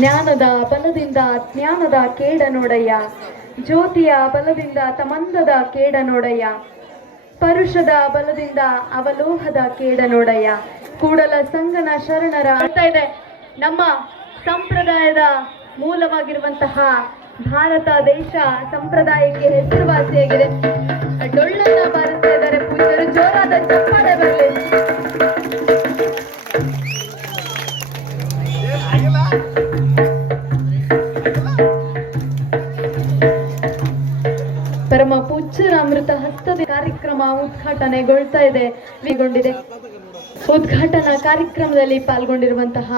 ಜ್ಞಾನದ ಬಲದಿಂದ ಜ್ಞಾನದ ಕೇಡ ನೋಡಯ್ಯ ಜ್ಯೋತಿಯ ಬಲದಿಂದ ತಮಂದದ ಕೇಡ ನೋಡಯ್ಯ ಪರುಷದ ಬಲದಿಂದ ಅವಲೋಹದ ಕೇಡ ನೋಡಯ್ಯ ಕೂಡಲ ಸಂಗನ ಶರಣರ ಅರ್ಥ ಇದೆ. ನಮ್ಮ ಸಂಪ್ರದಾಯದ ಮೂಲವಾಗಿರುವಂತಹ ಭಾರತ ದೇಶ ಸಂಪ್ರದಾಯಕ್ಕೆ ಹೆಸರುವಾಸಿಯಾಗಿದೆ. ಡೊಳ್ಳನ್ನ ಬಾರಿಸ್ತಾ ಇದ್ದಾರೆ ಪೂಜರು. ಜೋರಾದ ಚಪ್ಪಾಳೆ ಬರಲಿ. ಹಸ್ತದ ಕಾರ್ಯಕ್ರಮ ಉದ್ಘಾಟನೆಗೊಳ್ತಾ ಇದೆ ಉದ್ಘಾಟನಾ ಕಾರ್ಯಕ್ರಮದಲ್ಲಿ ಪಾಲ್ಗೊಂಡಿರುವಂತಹ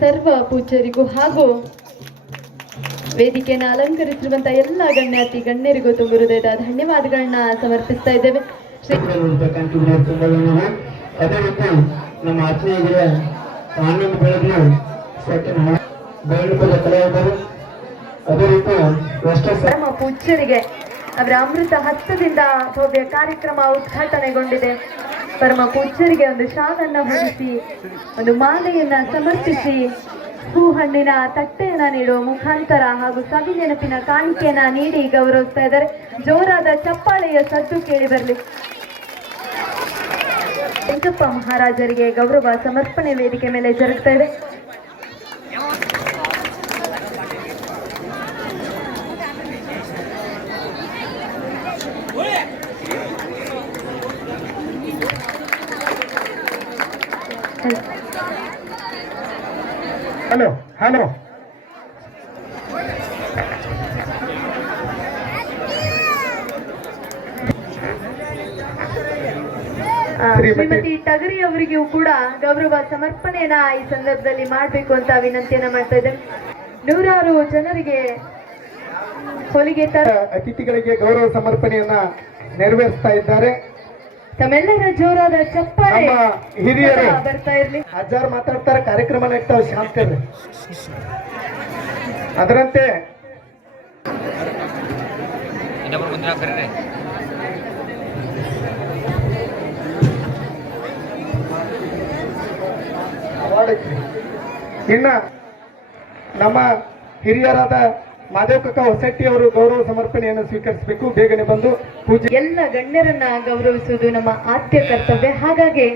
ಸರ್ವ ಪೂಜ್ಯರಿಗೂ ಹಾಗೂ ವೇದಿಕೆಯನ್ನು ಅಲಂಕರಿಸಿರುವಂತಹ ಎಲ್ಲ ಗಣ್ಯಾತಿ ಗಣ್ಯರಿಗೂ ತುಂಬ ಹೃದಯದ ಧನ್ಯವಾದಗಳನ್ನ ಸಮರ್ಪಿಸ್ತಾ ಇದ್ದೇವೆ. ಅದೇ ರೀತಿ ನಮ್ಮ ಆತ್ಮೀಯರಿಗೆ ಆನಂದ ಬೆಳಗ್ಗೆ ಸೆಕೆಂಡ್ ಬೆಳಗುಪದ ಕಲಾವಿದರು. ಅದೇ ರೀತಿ ಎಷ್ಟೋ ಸ ಪರಮ ಪೂಜ್ಯರಿಗೆ ಅವರ ಅಮೃತ ಹಸ್ತದಿಂದ ಭವ್ಯ ಕಾರ್ಯಕ್ರಮ ಉದ್ಘಾಟನೆಗೊಂಡಿದೆ. ಪರಮ ಪೂಜ್ಯರಿಗೆ ಒಂದು ಶಾಲನ್ನ ಹೊರಿಸಿ ಒಂದು ಮಾಲೆಯನ್ನ ಸಮರ್ಪಿಸಿ, ಹೂಹಣ್ಣಿನ ತಟ್ಟೆಯನ್ನ ನೀಡುವ ಮುಖಾಂತರ ಹಾಗೂ ಸವಿ ನೆನಪಿನ ಕಾಣಿಕೆಯನ್ನ ನೀಡಿ ಗೌರವಿಸ್ತಾ ಇದ್ದಾರೆ. ಜೋರಾದ ಚಪ್ಪಾಳೆಯ ಸದ್ದು ಕೇಳಿ ಬರಲಿ. ಪಂಚಪ್ಪ ಮಹಾರಾಜರಿಗೆ ಗೌರವ ಸಮರ್ಪಣೆ ವೇದಿಕೆ ಮೇಲೆ ಜರುಗ್ತಾ ಇದೆ. Hello hello. ಶ್ರೀಮತಿ ಟಗರಿ ಅವರಿಗೂ ಕೂಡ ಗೌರವ ಸಮರ್ಪಣೆಯನ್ನ ಈ ಸಂದರ್ಭದಲ್ಲಿ ಮಾಡಬೇಕು ಅಂತ ವಿನಂತಿಯನ್ನ ಮಾಡ್ತಾ ಇದ್ದೇನೆ. ನೂರಾರು ಜನರಿಗೆ ಹೊಲಿಗೆ ತರ ಅತಿಥಿಗಳಿಗೆ ಗೌರವ ಸಮರ್ಪಣೆಯನ್ನ ನೆರವೇರಿಸ್ತಾ ಇದ್ದಾರೆ. ತಮ್ಮೆಲ್ಲರ ಜೋರಾದ ಚಪ್ಪಾಳೆ ನಮ್ಮ ಹಿರಿಯರು ಬರ್ತಾ ಇರ್ಲಿ. ಹಜಾರ್ ಮಾತಾಡ್ತಾರೆ ಕಾರ್ಯಕ್ರಮ ನಡೀತಾವ ಶಾಂತಿ ಅದರಂತೆ ಇನ್ನ ನಮ್ಮ ಹಿರಿಯರಾದ ಮಾದೇವ್ ಕಕ್ಕ ಹೊಸಟ್ಟಿ ಅವರು ಗೌರವ ಸಮರ್ಪಣೆಯನ್ನು ಸ್ವೀಕರಿಸಬೇಕು. ಬೇಗನೆ ಬಂದು ಪೂಜೆ ಎಲ್ಲ ಗಣ್ಯರನ್ನ ಗೌರವಿಸುವುದು ನಮ್ಮ ಆದ್ಯ ಕರ್ತವ್ಯ. ಹಾಗಾಗಿ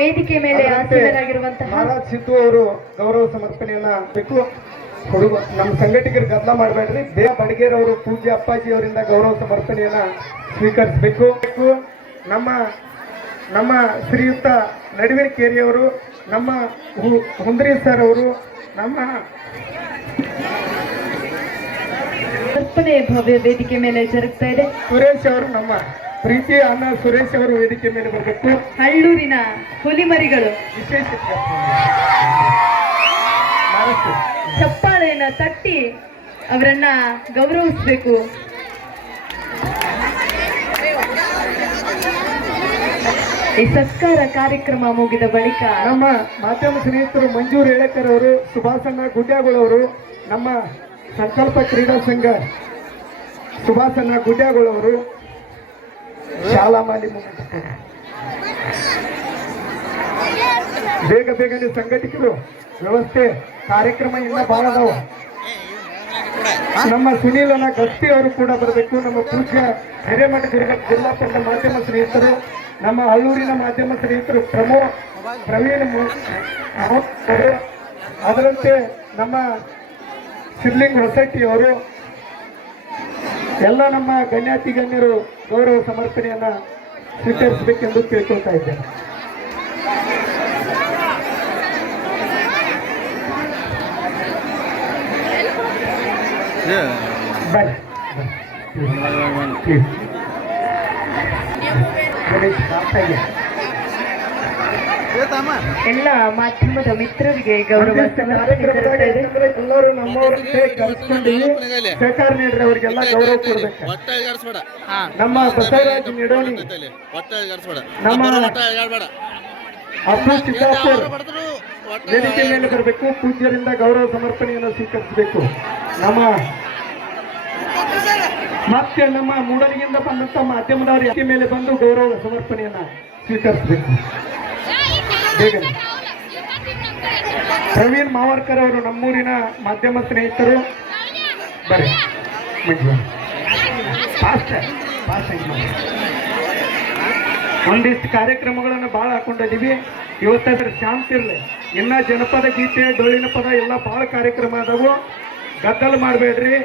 ವೇದಿಕೆ ಮೇಲೆ ಆಸೀನರಾಗಿರುವಂತಹ ಮಹಾರಾಜ್ ಸಿದ್ದು ಅವರು ಗೌರವ ಸಮರ್ಪಣೆಯನ್ನ ಬೇಕು ಕೊಡುವ ನಮ್ಮ ಸಂಘಟಕರು ಗದ್ದಲ ಮಾಡಬೇಡ್ರಿ. ಬೇ ಬಡಗೇರವರು ಪೂಜೆ ಅಪ್ಪಾಜಿ ಅವರಿಂದ ಗೌರವ ಸಮರ್ಪಣೆಯನ್ನ ಸ್ವೀಕರಿಸಬೇಕು. ಬೇಕು. ನಮ್ಮ ನಮ್ಮ ಶ್ರೀಯುತ ನಡುವೆ ಕೇರಿಯವರು ನಮ್ಮ ಹುಂದ್ರಿ ಸರ್ ಅವರು ನಮ್ಮ ಸಮರ್ಪಣೆ ಭವ್ಯ ವೇದಿಕೆ ಮೇಲೆ ಜರುಗ್ತಾ ಇದೆ. ಸುರೇಶ್ ಅವರು ನಮ್ಮ ಪ್ರೀತಿ ಅನ್ನ ಸುರೇಶ್ ಅವರು ವೇದಿಕೆ ಮೇಲೆ ಬರಬೇಕು ಹಳ್ಳೂರಿನ ಹುಲಿಮರಿಗಳು. ವಿಶೇಷ ಚಪ್ಪಾಳೆಯನ್ನ ತಟ್ಟಿ ಅವರನ್ನ ಗೌರವಿಸಬೇಕು. ಈ ಸತ್ಕಾರ ಕಾರ್ಯಕ್ರಮ ಮುಗಿದ ಬಳಿಕ ನಮ್ಮ ಮಾಧ್ಯಮ ಸ್ನೇಹಿತರು ಮಂಜೂರ್ ಎಳೆಕರ್ ಅವರು ಸುಭಾಸಣ್ಣ ಗುಡ್ಯಾಗುಳ ಅವರು ನಮ್ಮ ಸಂಕಲ್ಪ ಕ್ರೀಡಾ ಸಂಘ ಸುಭಾಸಣ್ಣ ಗುಡ್ಡಾಗೋಳವರು ಅವರು ಶಾಲಾ ಮಾಲಿ ಮುಗಿಸ್ತಾರೆ. ಬೇಗ ಬೇಗನೆ ಸಂಘಟಿಸಿದ್ರು. ವ್ಯವಸ್ಥೆ, ಕಾರ್ಯಕ್ರಮ ಇನ್ನ ಬಹಳ ಅದಾವ. ನಮ್ಮ ಸುನೀಲನ ಗಸ್ತಿ ಅವರು ಕೂಡ ಬರಬೇಕು. ನಮ್ಮ ಪೂಜ್ಯ ಹಿರೇಮಠ ಜಿಲ್ಲಾ ತಂಡ ಮಾಧ್ಯಮ ಸ್ನೇಹಿತರು, ನಮ್ಮ ಹಳ್ಳೂರಿನ ಮಾಧ್ಯಮ ಸ್ನೇಹಿತರು ಪ್ರಮೋ ಪ್ರವೀಣ್ ಅದರಂತೆ ನಮ್ಮ ಸಿರ್ಲಿಂಗ್ ಹೊಸಟ್ಟಿ ಅವರು ಎಲ್ಲ ನಮ್ಮ ಗಣ್ಯಾತಿ ಗಣ್ಯರು ಗೌರವ ಸಮರ್ಪಣೆಯನ್ನ ಸ್ವೀಕರಿಸಬೇಕೆಂದು ಕೇಳ್ಕೊಳ್ತಾ ಇದ್ದೇನೆ ಬನ್ನಿ. ಎಲ್ಲ ಮಾಧ್ಯಮದ ಮಿತ್ರರಿಗೆ ಗೌರವ ಎಲ್ಲರೂ ನಮ್ಮವ್ರಿಗೆ ಕರೆಸ್ಕೊಂಡು ಸಹಕಾರ ನೀಡ್ರಿ ಅವ್ರಿಗೆಲ್ಲ ಗೌರವ ಕೊಡ್ಬೇಕು. ನಮ್ಮ ಬಸವರಾಜ್ ನಿಡೋಣಿ ನಮ್ಮ ಅಪ್ಪು ಒಟ್ಟ ವೇದಿಕೆ ಮೇಲೆ ಬರಬೇಕು ಪೂಜ್ಯರಿಂದ ಗೌರವ ಸಮರ್ಪಣೆಯನ್ನು ಸ್ವೀಕರಿಸಬೇಕು. ನಮ್ಮ ಮತ್ತೆ ನಮ್ಮ ಮೂಡಲಿಯಿಂದ ಬಂದಂತಹ ಮಾಧ್ಯಮದವರು ಮೇಲೆ ಬಂದು ಗೌರವ ಸಮರ್ಪಣೆಯನ್ನ ಸ್ವೀಕರಿಸಬೇಕು. ಪ್ರವೀಣ್ ಮಾವರ್ಕರ್ ಅವರು ನಮ್ಮೂರಿನ ಮಾಧ್ಯಮ ಸ್ನೇಹಿತರು. ಬರ್ರಿ ಫಾಸ್ಟ್ ಫಾಸ್ಟ್. ಒಂದಿಷ್ಟು ಕಾರ್ಯಕ್ರಮಗಳನ್ನು ಭಾಳ ಹಾಕೊಂಡಿದ್ದೀವಿ. ಇವತ್ತಾದ್ರೆ ಶಾಂತಿ ಇರಲಿ. ಇನ್ನ ಜನಪದ ಗೀತೆ, ಡೊಳ್ಳಿನ ಪದ ಎಲ್ಲ ಭಾಳ ಕಾರ್ಯಕ್ರಮ ಅದಾವು ಗದ್ದಲ ಮಾಡಬೇಡ್ರಿ.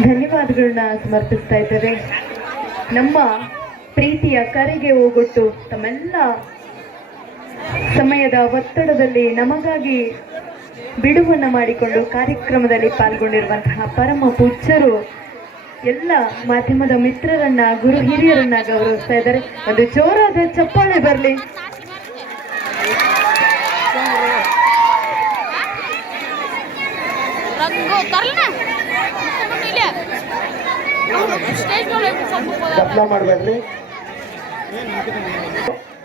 ಧನ್ಯವಾದಗಳನ್ನ ಸಮರ್ಪಿಸ್ತಾ ಇದ್ದೇವೆ. ನಮ್ಮ ಪ್ರೀತಿಯ ಕರೆಗೆ ಹೋಗೊಟ್ಟು ತಮ್ಮೆಲ್ಲ ಸಮಯದ ಒತ್ತಡದಲ್ಲಿ ನಮಗಾಗಿ ಬಿಡುವನ್ನು ಮಾಡಿಕೊಂಡು ಕಾರ್ಯಕ್ರಮದಲ್ಲಿ ಪಾಲ್ಗೊಂಡಿರುವಂತಹ ಪರಮ ಪೂಜ್ಯರು ಎಲ್ಲ ಮಾಧ್ಯಮದ ಮಿತ್ರರನ್ನ ಗುರು ಹಿರಿಯರನ್ನ ಗೌರವಿಸ್ತಾ ಇದ್ದಾರೆ. ಒಂದು ಜೋರಾದ ಚಪ್ಪಾಳೆ ಬರಲಿ. ಮಾಡ್ಬೇಡ್ರಿ.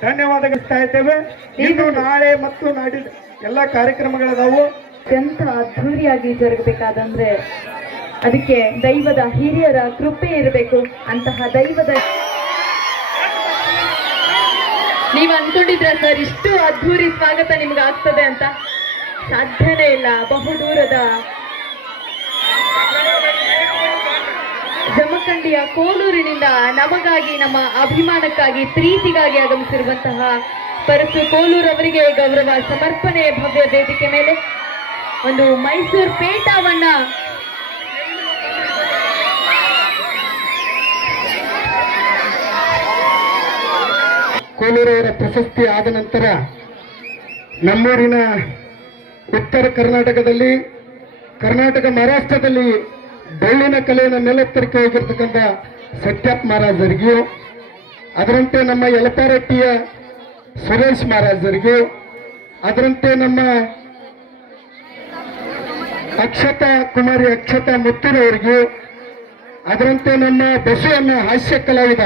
ಧನ್ಯವಾದಗಳಿಸ್ತಾ ಇದ್ದೇವೆ ಇನ್ನು ನಾಳೆ ಮತ್ತು ನಾಡಿದ ಎಲ್ಲ ಕಾರ್ಯಕ್ರಮಗಳದಾವು ಅತ್ಯಂತ ಅದ್ಧೂರಿಯಾಗಿ ಜರುಗಬೇಕಾದಂದ್ರೆ ಅದಕ್ಕೆ ದೈವದ ಹಿರಿಯರ ಕೃಪೆ ಇರಬೇಕು. ಅಂತಹ ದೈವದ ನೀವು ಅನ್ಕೊಂಡಿದ್ರ ಸರ್ ಇಷ್ಟು ಅದ್ಧೂರಿ ಸ್ವಾಗತ ನಿಮ್ಗೆ ಆಗ್ತದೆ ಅಂತ? ಸಾಧ್ಯನೇ ಇಲ್ಲ. ಬಹುದೂರದ ಜಮಖಂಡಿಯ ಕೋಲೂರಿನಿಂದ ನಮಗಾಗಿ ನಮ್ಮ ಅಭಿಮಾನಕ್ಕಾಗಿ, ಪ್ರೀತಿಗಾಗಿ ಆಗಮಿಸಿರುವಂತಹ ಪರಸು ಕೋಲೂರವರಿಗೆ ಗೌರವ, ಸಮರ್ಪಣೆ, ಭವ್ಯ ವೇದಿಕೆ ಮೇಲೆ ಒಂದು ಮೈಸೂರು ಪೇಟವನ್ನ ಕೋಲೂರವರ ಪ್ರಶಸ್ತಿ ಆದ ನಂತರ ನಮ್ಮೂರಿನ ಉತ್ತರ ಕರ್ನಾಟಕದಲ್ಲಿ, ಕರ್ನಾಟಕ ಮಹಾರಾಷ್ಟ್ರದಲ್ಲಿ ಡೊಳ್ಳಿನ ಕಲೆಯನ್ನು ಮೇಲೆತ್ತರಕ್ಕೆ ಹೋಗಿರ್ತಕ್ಕಂಥ ಸತ್ಯಪ್ಪ ಮಹಾರಾಜರಿಗೂ, ಅದರಂತೆ ನಮ್ಮ ಯಲಪಾರಟ್ಟಿಯ ಸುರೇಶ್ ಮಹಾರಾಜರಿಗೂ, ಅದರಂತೆ ನಮ್ಮ ಅಕ್ಷತಾ ಕುಮಾರಿ ಅಕ್ಷತಾ ಅವರಿಗೆ ಅದರಂತೆ ನಮ್ಮ ಬಸವಣ್ಣ ಹಾಸ್ಯ ಕಲಾವಿದ,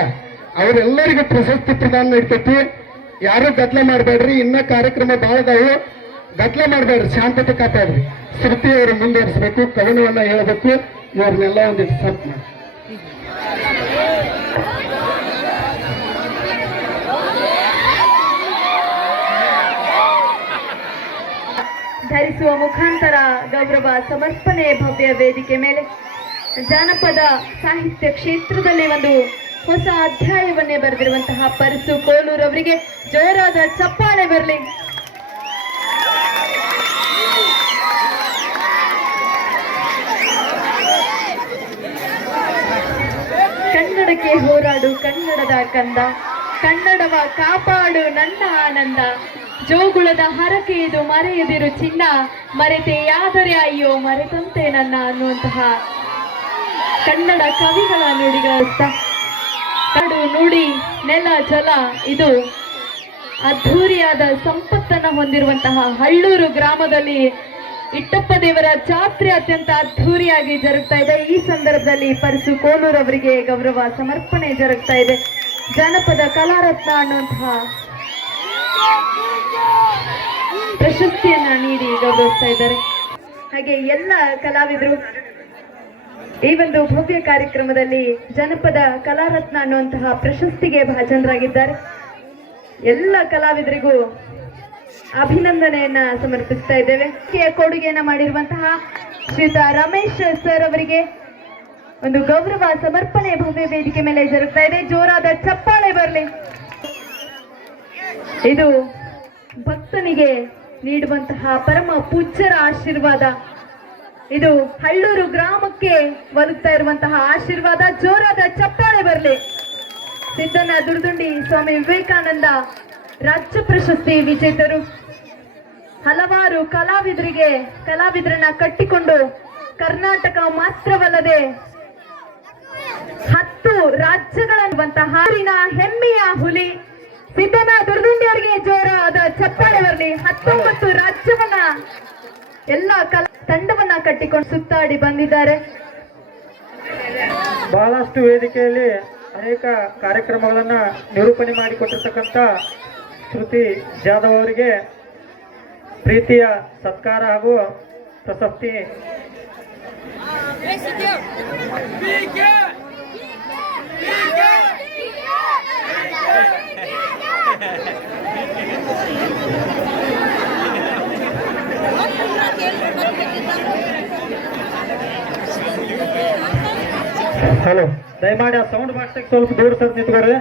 ಅವರೆಲ್ಲರಿಗೂ ಪ್ರಶಸ್ತಿ ಪ್ರದಾನ ನಡೀತೈತಿ. ಯಾರು ಗದ್ದಲ ಮಾಡಬೇಡ್ರಿ, ಇನ್ನ ಕಾರ್ಯಕ್ರಮ ಭಾಳ ಗದ್ಲ ಮಾಡಬೇಡ್ರಿ, ಶಾಂತತೆ ಕಾಪಾಡ್ರಿ. ಶ್ರುತಿ ಅವರು ಮುಂದುವರಿಸಬೇಕು, ಕವನವನ್ನ ಹೇಳಬೇಕು. ಇವ್ರನ್ನೆಲ್ಲ ಒಂದು ಸಂಪ್ ಧರಿಸುವ ಮುಖಾಂತರ ಗೌರವ ಸಮರ್ಪಣೆ ಭವ್ಯ ವೇದಿಕೆ ಮೇಲೆ ಜಾನಪದ ಸಾಹಿತ್ಯ ಕ್ಷೇತ್ರದಲ್ಲಿ ಒಂದು ಹೊಸ ಅಧ್ಯಾಯವನ್ನೇ ಬರೆದಿರುವಂತಹ ಪರಸು ಕೋಲೂರವರಿಗೆ ಜೋರಾದ ಚಪ್ಪಾಳೆ ಬರಲಿ. ಕನ್ನಡಕ್ಕೆ ಹೋರಾಡು, ಕನ್ನಡದ ಕಂದ. ಕನ್ನಡವ ಕಾಪಾಡು ನನ್ನ ಆನಂದ. ಜೋಗುಳದ ಹರಕೆ ಇದು ಮರೆಯದಿರು ಚಿನ್ನ. ಮರೆತೆ ಯಾದರೆ ಅಯ್ಯೋ, ಮರೆತಂತೆ ನನ್ನ ಅನ್ನುವಂತಹ ಕನ್ನಡ ಕವಿಗಳ ನುಡಿಗಳ ಕಡು ನುಡಿ, ನೆಲ, ಜಲ, ಇದು ಅದ್ಧೂರಿಯಾದ ಸಂಪತ್ತನ್ನು ಹೊಂದಿರುವಂತಹ ಹಳ್ಳೂರು ಗ್ರಾಮದಲ್ಲಿ ಇಟ್ಟಪ್ಪ ದೇವರ ಜಾತ್ರೆ ಅತ್ಯಂತ ಅದ್ಧೂರಿಯಾಗಿ ಜರುಗ್ತಾ ಇದೆ. ಈ ಸಂದರ್ಭದಲ್ಲಿ ಪರಸು ಕೋಲೂರವರಿಗೆ ಗೌರವ, ಸಮರ್ಪಣೆ ಜರುಗ್ತಾ ಇದೆ. ಜಾನಪದ ಕಲಾರತ್ನ ಅನ್ನುವಂತಹ ಪ್ರಶಸ್ತಿಯನ್ನ ನೀಡಿ ಗೌರವಿಸ್ತಾ ಇದ್ದಾರೆ. ಹಾಗೆ ಎಲ್ಲ ಕಲಾವಿದರು ಈ ಒಂದು ಭವ್ಯ ಕಾರ್ಯಕ್ರಮದಲ್ಲಿ ಜನಪದ ಕಲಾರತ್ನ ಅನ್ನುವಂತಹ ಪ್ರಶಸ್ತಿಗೆ ಭಾಜನರಾಗಿದ್ದಾರೆ. ಎಲ್ಲ ಕಲಾವಿದರಿಗೂ ಅಭಿನಂದನೆಯನ್ನ ಸಮರ್ಪಿಸ್ತಾ ಇದ್ದೇವೆ. ಕೊಡುಗೆಯನ್ನ ಮಾಡಿರುವಂತಹ ಶ್ರೀತ ರಮೇಶ್ ಸರ್ ಅವರಿಗೆ ಒಂದು ಗೌರವ ಸಮರ್ಪಣೆ ಭವ್ಯ ವೇದಿಕೆ ಮೇಲೆ ಜರುಗ್ತಾ ಇದೆ. ಜೋರಾದ ಚಪ್ಪಾಳೆ ಬರಲಿ. ಇದು ಭಕ್ತನಿಗೆ ನೀಡುವಂತಹ ಪರಮ ಪೂಜ್ಯರ ಆಶೀರ್ವಾದ. ಇದು ಹಳ್ಳೂರು ಗ್ರಾಮಕ್ಕೆ ಒದಗ್ತಾ ಇರುವಂತಹ ಆಶೀರ್ವಾದ. ಜೋರಾದ ಚಪ್ಪಾಳೆ ಬರಲಿ. ಸಿದ್ದನ ದುರ್ದುಂಡಿ ಸ್ವಾಮಿ ವಿವೇಕಾನಂದ ರಾಜ್ಯ ಪ್ರಶಸ್ತಿ ವಿಜೇತರು. ಹಲವಾರು ಕಲಾವಿದರಿಗೆ ಕಲಾವಿದರನ್ನ ಕಟ್ಟಿಕೊಂಡು ಕರ್ನಾಟಕ ಮಾತ್ರವಲ್ಲದೆ ಹತ್ತು ರಾಜ್ಯಗಳನ್ನುವಂತಹ ಹೆಮ್ಮೆಯ ಹುಲಿ ಸಿದ್ದನ ದುರ್ದುಂಡಿಯವರಿಗೆ ಜೋರಾದ ಚಪ್ಪಾಳೆ ಬರಲಿ ಹತ್ತೊಂಬತ್ತು ರಾಜ್ಯವನ್ನ ಎಲ್ಲ ಕಲಾ ತಂಡವನ್ನ ಕಟ್ಟಿಕೊಂಡು ಸುತ್ತಾಡಿ ಬಂದಿದ್ದಾರೆ. ಬಹಳಷ್ಟು ವೇದಿಕೆಯಲ್ಲಿ ಅನೇಕ ಕಾರ್ಯಕ್ರಮಗಳನ್ನ ನಿರೂಪಣೆ ಮಾಡಿಕೊಟ್ಟಿರ್ತಕ್ಕಂಥ ಶ್ರುತಿ ಜಾಧವ್ ಅವರಿಗೆ ಪ್ರೀತಿಯ ಸತ್ಕಾರ ಹಾಗೂ ಪ್ರಶಸ್ತಿ ಹಲೋ, ದಯಮಾಡಿ ಆ ಸೌಂಡ್ ಬಾಕ್ಸ್ ಸ್ವಲ್ಪ ದೂರ ಸರ್ ನಿಂತ್ಕೊಡ್ರಿ